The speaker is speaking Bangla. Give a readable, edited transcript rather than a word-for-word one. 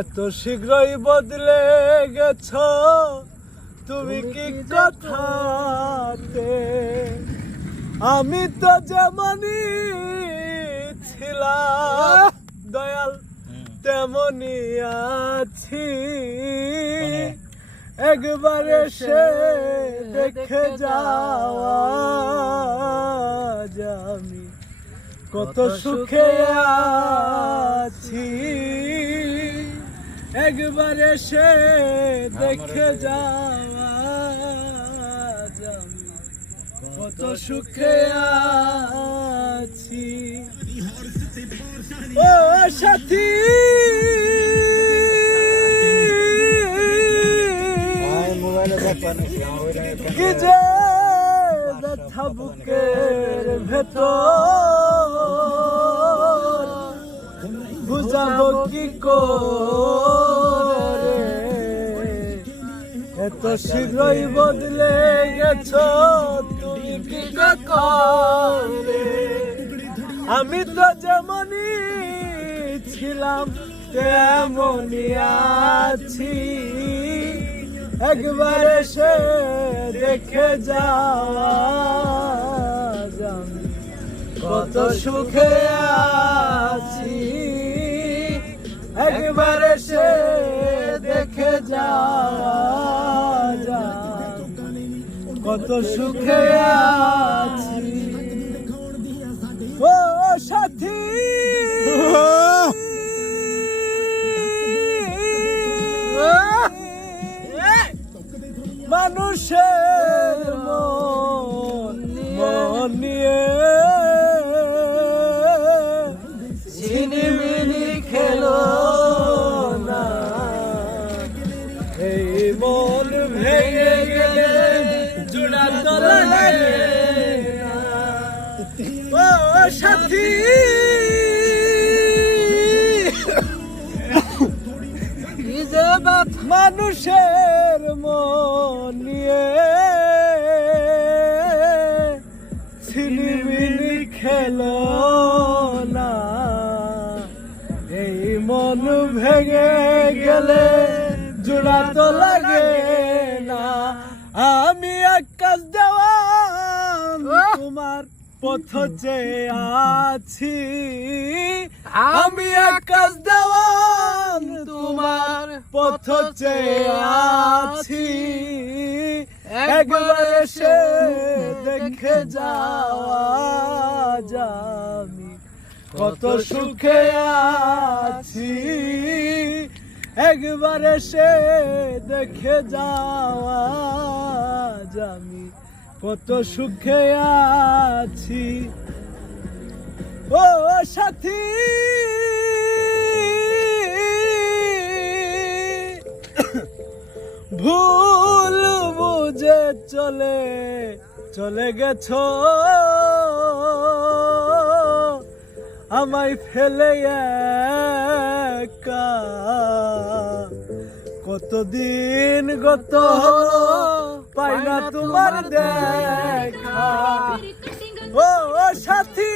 এত শীঘ্রই বদলে গেছ তুমি কি কথাতে, আমি তো যেমনই ছিলাম দয়াল তেমনই আছি। একবার এসে দেখে যাওয়া আমি কত সুখে আছি। একবার এসে দেখে যাওয়া আমি কত সুখে আছি। ও সাথী কি যে ব্যথা বুকের ভেতর বুঝাবো কি করে, এত শীঘ্রই বদলে গেছ তুমি কি করে। আমি তো যেমনই ছিলাম তেমনই আছি। একবার এসে দেখে যাওয়া আমি কত সুখে আছি। একবার এসে দেখে যাওয়া কত সুখে আছি। ও সাথী মানুষের মন নিয়ে ছিনিমিনি খেলো না, এই মন ভেঙে গেলে জোড়া তো লাগে না। ও সাথী মানুষের মন নিয়ে ছিনিমিনি খেলো না, এই মন ভেঙে গেলে জোড়া তো লাগে না। আমি আকাশ দেওয়ান তোমার পথ চেয়ে আছি। আমি আকাশ দেওয়ান তোমার পথ চেয়ে আছি। একবার এসে দেখে যাওয়া আমি কত সুখে আছি। একবার এসে দেখে যাওয়া আমি কত সুখে আছি। ও সাথী ভুল বুঝে চলে গেছ আমায় ফেলে একা। কতদিন গত হলো পাই না তোমার দেখা। ও সাথী